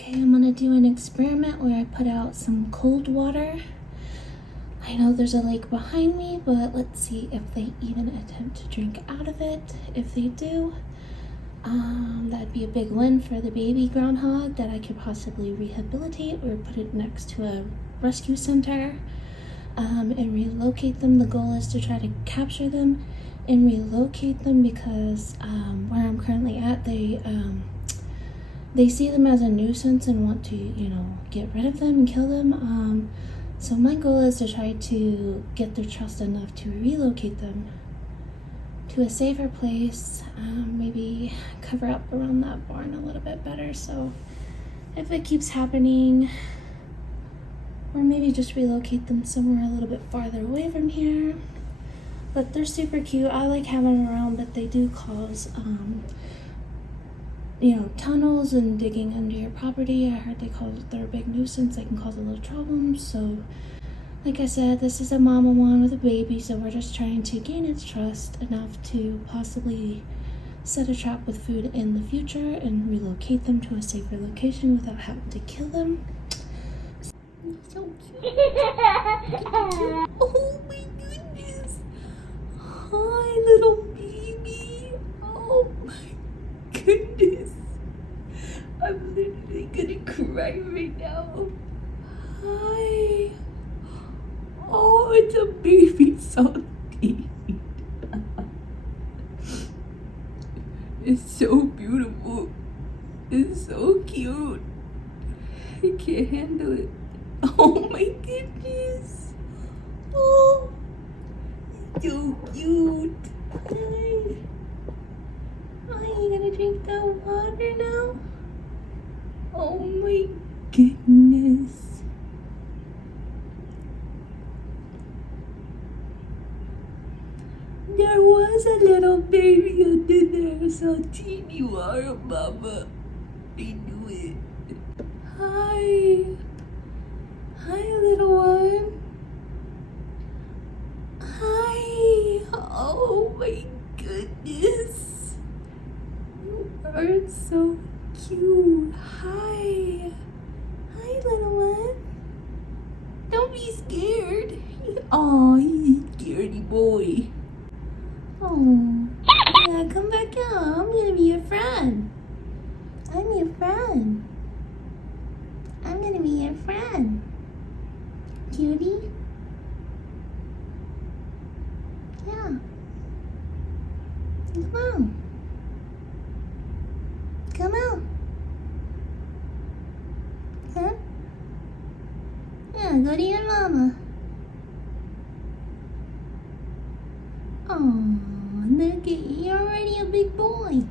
Okay, I'm gonna do an experiment where I put out some cold water. I know there's a lake behind me, but let's see if they even attempt to drink out of it. If they do, that'd be a big win for the baby groundhog that I could possibly rehabilitate or put it next to a rescue center and relocate them. The goal is to try to capture them and relocate them because where I'm currently at, they see them as a nuisance and want to, get rid of them and kill them. So my goal is to try to get their trust enough to relocate them to a safer place, maybe cover up around that barn a little bit better. So if it keeps happening, or maybe just relocate them somewhere a little bit farther away from here. But they're super cute. I like having them around, but they do cause, tunnels and digging under your property. I heard they're a big nuisance. They can cause a little problems. So, like I said, this is a mama one with a baby, so we're just trying to gain its trust enough to possibly set a trap with food in the future and relocate them to a safer location without having to kill them. So cute. Oh my goodness. Hi, little baby. Oh my goodness. I'm literally gonna cry right now. Hi. Oh, it's a baby saltine. It's so beautiful. It's so cute. I can't handle it. Oh my goodness. Oh, so cute. Hi. Are you gonna drink the water now? Oh my goodness. There was a little baby under there, Saltine. You are a mama. I knew it. Hi. Hi, little one. Hi. Oh my goodness. You are so cute. Hi. Hi, little one. Don't be scared. Oh, he's a scaredy boy. Oh. Yeah, come back out. I'm gonna be your friend. I'm your friend. I'm gonna be your friend. Cutie? Yeah. Come on. Come on. Huh? Yeah, go to your mama. Oh, look at you. You're already a big boy.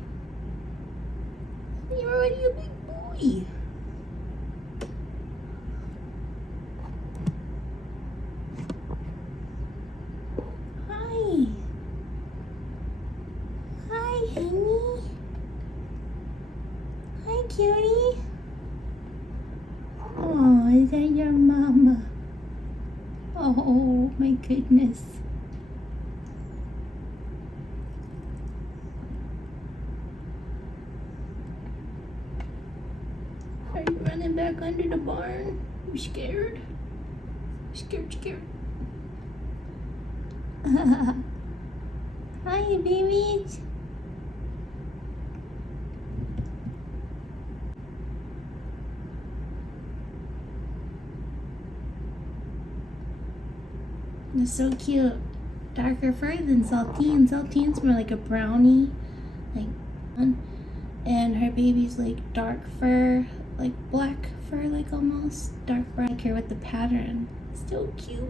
You're already a big boy. Hi. Hi, honey. Hi, cutie. Oh, is that your mama? Oh, my goodness. Are you running back under the barn? You scared? Scared. Hi, babies. It's so cute. Darker fur than Saltine. Saltine's more like a brownie, and her baby's like dark fur, like black fur, like almost dark brown. I like her with the pattern. So cute.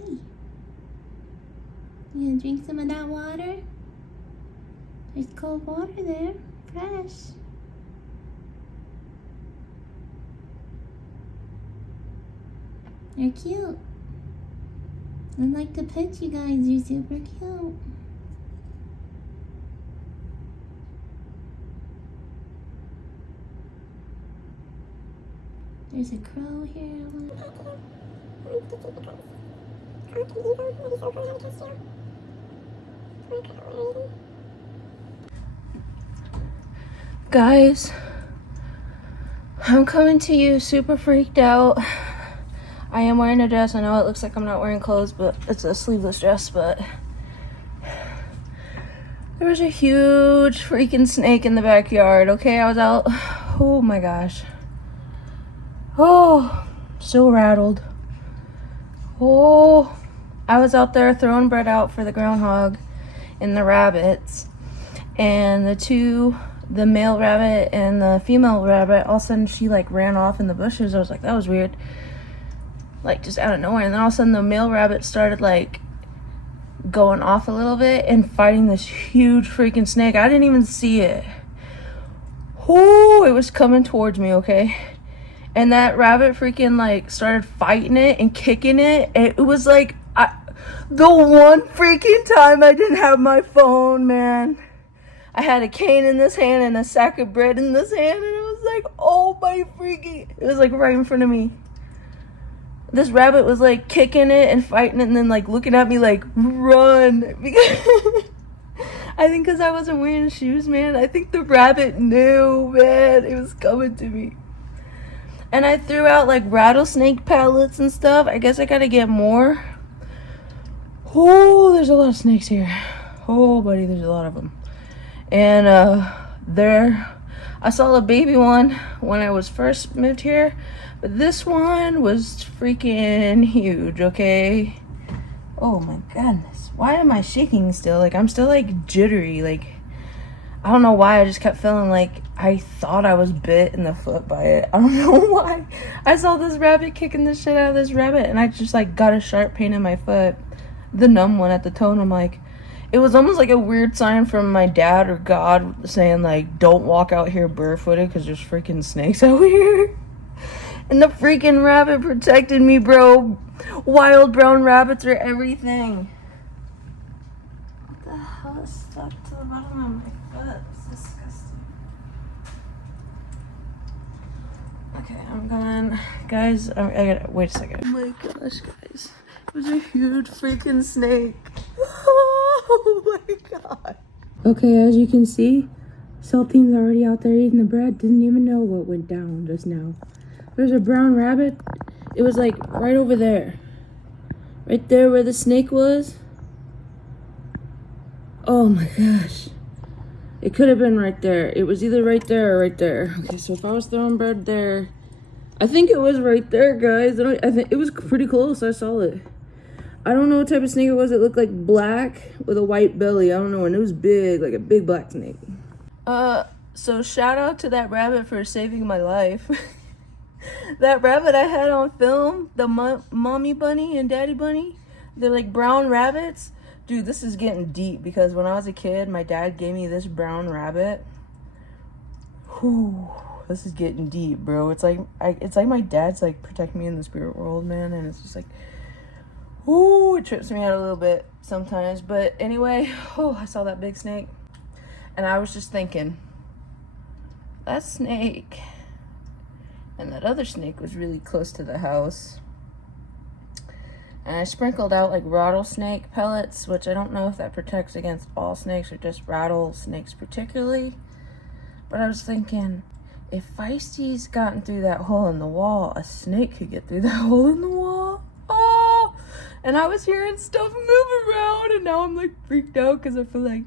Hi. You gonna drink some of that water? There's cold water there, fresh. You're cute. I'd like to pet you guys, you're super cute. There's a crow here. Guys, I'm coming to you super freaked out. I am wearing a dress. I know it looks like I'm not wearing clothes, but it's a sleeveless dress, but there was a huge freaking snake in the backyard, okay? I was out. Oh my gosh. Oh, so rattled. Oh, I was out there throwing bread out for the groundhog and the rabbits, and the male rabbit and the female rabbit, all of a sudden she like ran off in the bushes. I was like, that was weird, like just out of nowhere. And then all of a sudden the male rabbit started like going off a little bit and fighting this huge freaking snake. I didn't even see it. Oh, it was coming towards me, okay? And that rabbit freaking like started fighting it and kicking it. It was like the one freaking time I didn't have my phone, man. I had a cane in this hand and a sack of bread in this hand, and it was like, oh my freaking, it was like right in front of me. This rabbit was like kicking it and fighting it and then like looking at me like, run. Because I think because I wasn't wearing shoes, man. I think the rabbit knew, man. It was coming to me. And I threw out like rattlesnake pellets and stuff. I guess I gotta get more. Oh, there's a lot of snakes here. Oh, buddy, there's a lot of them. And I saw a baby one when I was first moved here, but this one was freaking huge, okay? Oh my goodness. Why am I shaking still? Like, I'm still like jittery. Like, I don't know why. I just kept feeling like I thought I was bit in the foot by it. I don't know why. I saw this rabbit kicking the shit out of this rabbit, and I just like got a sharp pain in my foot. The numb one at the toe, and I'm like, it was almost like a weird sign from my dad or God saying like, don't walk out here barefooted because there's freaking snakes out here. And the freaking rabbit protected me, bro. Wild brown rabbits are everything. What the hell is stuck to the bottom of my foot? It's disgusting. Okay, I'm going. Guys, I gotta, wait a second. Oh my gosh, guys. It was a huge freaking snake. Oh my god. Okay, as you can see, Saltine's already out there eating the bread. Didn't even know what went down just now. There's a brown rabbit. It was like right over there. Right there where the snake was. Oh my gosh. It could have been right there. It was either right there or right there. Okay, so if I was throwing bread there, I think it was right there, guys. I think it was pretty close. I saw it. I don't know what type of snake it was. It looked like black with a white belly. I don't know, and it was big, like a big black snake. So shout out to that rabbit for saving my life. That rabbit I had on film, the mommy bunny and daddy bunny, they're like brown rabbits. Dude, this is getting deep because when I was a kid, my dad gave me this brown rabbit. Whew, this is getting deep, bro. It's like my dad's like protecting me in the spirit world, man, and it's just like, ooh, it trips me out a little bit sometimes. But anyway, oh, I saw that big snake. And I was just thinking, that snake and that other snake was really close to the house. And I sprinkled out like rattlesnake pellets, which I don't know if that protects against all snakes or just rattlesnakes particularly. But I was thinking, if Feisty's gotten through that hole in the wall, a snake could get through that hole in the wall. Oh! And I was hearing stuff move around, and now I'm like freaked out because I feel like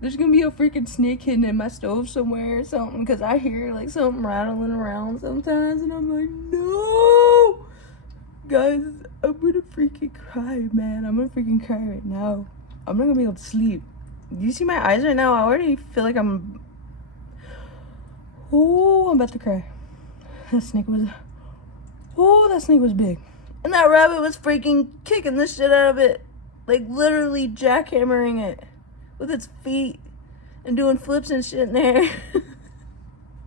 there's gonna be a freaking snake hidden in my stove somewhere or something, because I hear like something rattling around sometimes, and I'm like, no! Guys, I'm gonna freaking cry, man. I'm gonna freaking cry right now. I'm not gonna be able to sleep. Do you see my eyes right now? I already feel like I'm... Oh, I'm about to cry. That snake was... Oh, that snake was big. And that rabbit was freaking kicking the shit out of it. Like, literally jackhammering it with its feet and doing flips and shit in there.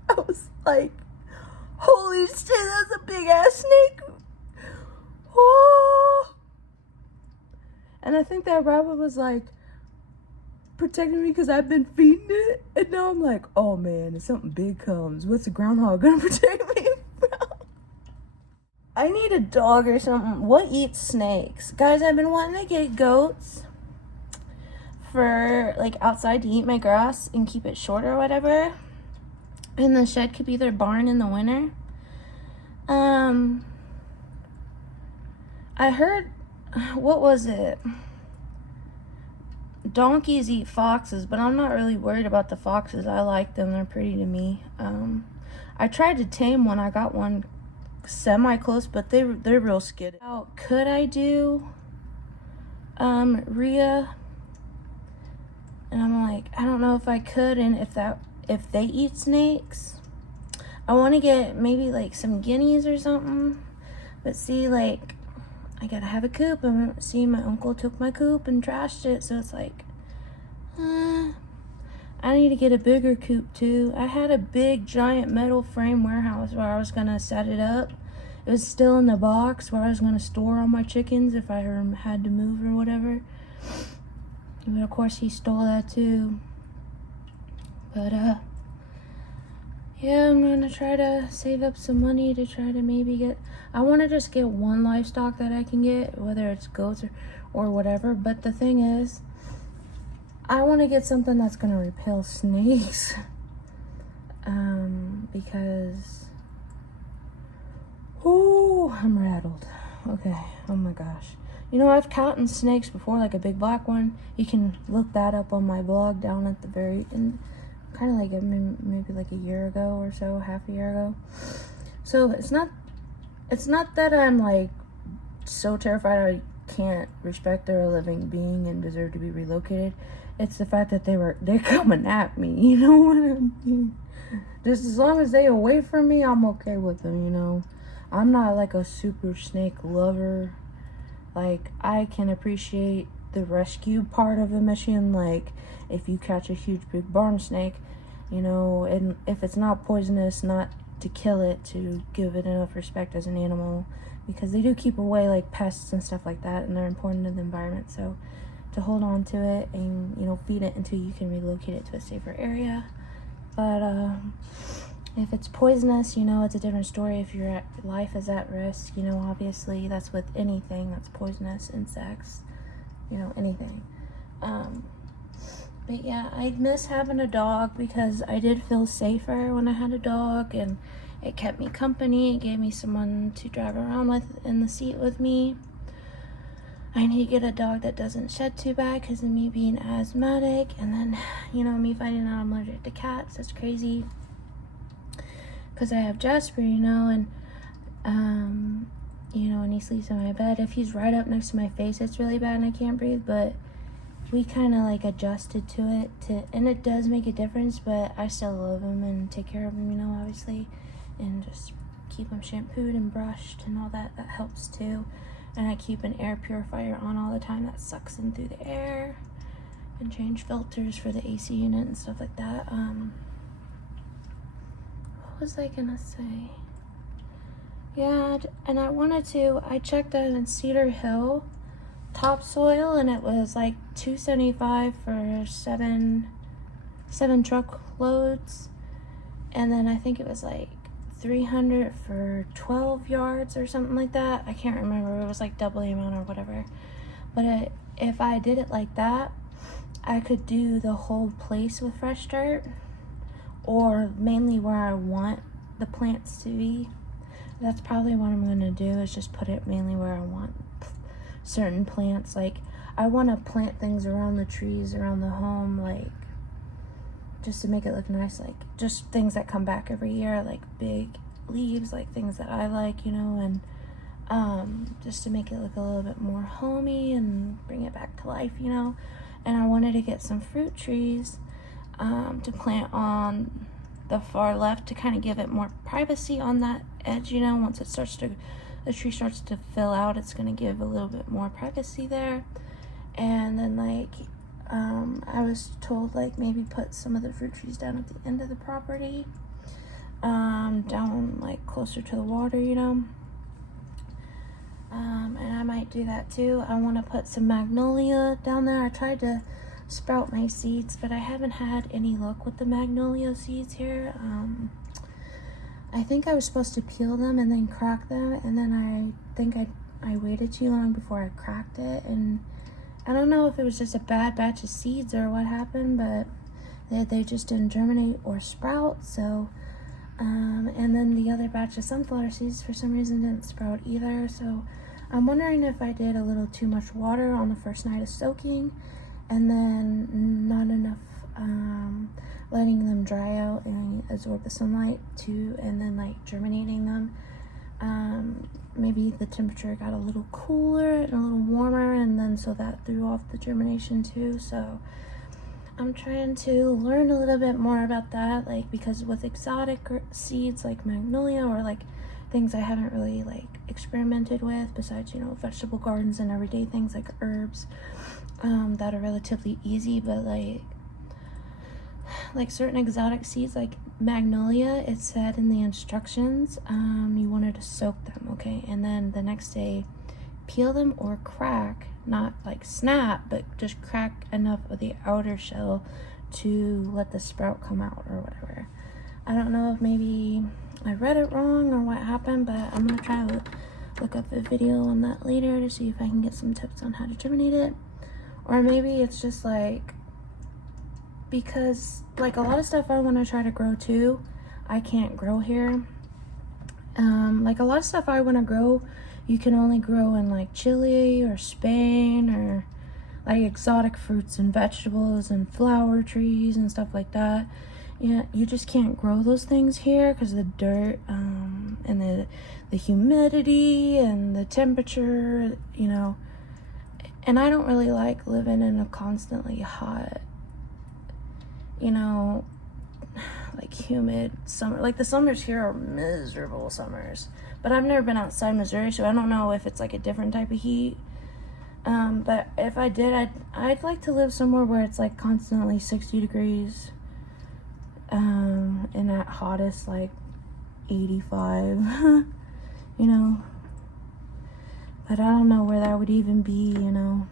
I was like, holy shit, that's a big ass snake. Oh. And I think that rabbit was like protecting me because I've been feeding it. And now I'm like, oh man, if something big comes, what's the groundhog gonna protect me from? I need a dog or something. What eats snakes? Guys, I've been wanting to get goats for like outside to eat my grass and keep it short or whatever. And the shed could be their barn in the winter. I heard, what was it? Donkeys eat foxes, but I'm not really worried about the foxes. I like them. They're pretty to me. I tried to tame one. I got one semi-close, but they're real skittish. How could I do Rhea? And I'm like, I don't know if I could, and if they eat snakes. I want to get maybe like some guineas or something. But see, like, I gotta have a coop. And see, my uncle took my coop and trashed it, so it's like, I need to get a bigger coop too. I had a big giant metal frame warehouse where I was gonna set it up. It was still in the box where I was gonna store all my chickens if I had to move or whatever. But of course he stole that too. But yeah, I'm gonna try to save up some money to try to maybe get, I want to just get one livestock that I can get, whether it's goats or whatever. But the thing is, I want to get something that's gonna repel snakes. Because, oh, I'm rattled. Okay, oh my gosh. You know, I've caught snakes before, like a big black one. You can look that up on my blog down at the very end. Kind of like maybe like a year ago or so, half a year ago. So it's not that I'm like so terrified I can't respect they're a living being and deserve to be relocated. It's the fact that they're coming at me, you know what I mean? Just as long as they away from me, I'm okay with them, you know. I'm not like a super snake lover. Like, I can appreciate the rescue part of the mission, like if you catch a huge big barn snake, you know, and if it's not poisonous, not to kill it, to give it enough respect as an animal, because they do keep away like pests and stuff like that, and they're important to the environment. So to hold on to it and, you know, feed it until you can relocate it to a safer area. But if it's poisonous, you know, it's a different story. If your life is at risk, you know, obviously that's with anything that's poisonous, insects, you know, anything. But yeah, I miss having a dog because I did feel safer when I had a dog, and it kept me company. It gave me someone to drive around with in the seat with me. I need to get a dog that doesn't shed too bad because of me being asthmatic, and then, you know, me finding out I'm allergic to cats. That's crazy. Because I have Jasper, you know, and, you know, when he sleeps in my bed, if he's right up next to my face, it's really bad and I can't breathe, but we kind of, like, adjusted to it, and it does make a difference, but I still love him and take care of him, you know, obviously, and just keep him shampooed and brushed and all that helps, too, and I keep an air purifier on all the time that sucks in through the air, and change filters for the AC unit and stuff like that. What was I gonna say? Yeah, and I checked out in Cedar Hill topsoil, and it was like $275 for seven truckloads, and then I think it was like $300 for 12 yards or something like that. I can't remember. It was like double the amount or whatever. But if I did it like that, I could do the whole place with fresh dirt, or mainly where I want the plants to be. That's probably what I'm gonna do, is just put it mainly where I want certain plants. Like, I want to plant things around the trees around the home, like, just to make it look nice, like just things that come back every year, like big leaves, like things that I like, you know, and just to make it look a little bit more homey and bring it back to life, you know. And I wanted to get some fruit trees to plant on the far left to kind of give it more privacy on that edge, you know, once it starts to the tree starts to fill out, it's gonna give a little bit more privacy there. And then like I was told like maybe put some of the fruit trees down at the end of the property, down like closer to the water, you know. And I might do that too. I want to put some magnolia down there. I tried to sprout my seeds, but I haven't had any luck with the magnolia seeds here. I think I was supposed to peel them and then crack them, and then I think I waited too long before I cracked it, and I don't know if it was just a bad batch of seeds or what happened, but they just didn't germinate or sprout. So and then the other batch of sunflower seeds for some reason didn't sprout either. So I'm wondering if I did a little too much water on the first night of soaking, and then not enough letting them dry out and absorb the sunlight too, and then like germinating them. Maybe the temperature got a little cooler and a little warmer, and then so that threw off the germination too. So I'm trying to learn a little bit more about that, like, because with exotic seeds like magnolia or like things I haven't really like experimented with besides, you know, vegetable gardens and everyday things like herbs that are relatively easy, but like certain exotic seeds like magnolia, it said in the instructions you wanted to soak them, okay, and then the next day peel them or crack, not like snap, but just crack enough of the outer shell to let the sprout come out or whatever. I don't know if maybe I read it wrong or what happened, but I'm gonna try to look up a video on that later to see if I can get some tips on how to germinate it. Or maybe it's just like, because like a lot of stuff I want to try to grow too, I can't grow here. Like a lot of stuff I want to grow, you can only grow in like Chile or Spain, or like exotic fruits and vegetables and flower trees and stuff like that. Yeah, you just can't grow those things here because of the dirt and the humidity and the temperature, you know. And I don't really like living in a constantly hot, you know, like humid summer. Like the summers here are miserable summers, but I've never been outside Missouri, so I don't know if it's like a different type of heat. But if I did, I'd like to live somewhere where it's like constantly 60 degrees, and at hottest like 85, you know. But I don't know where that would even be, you know.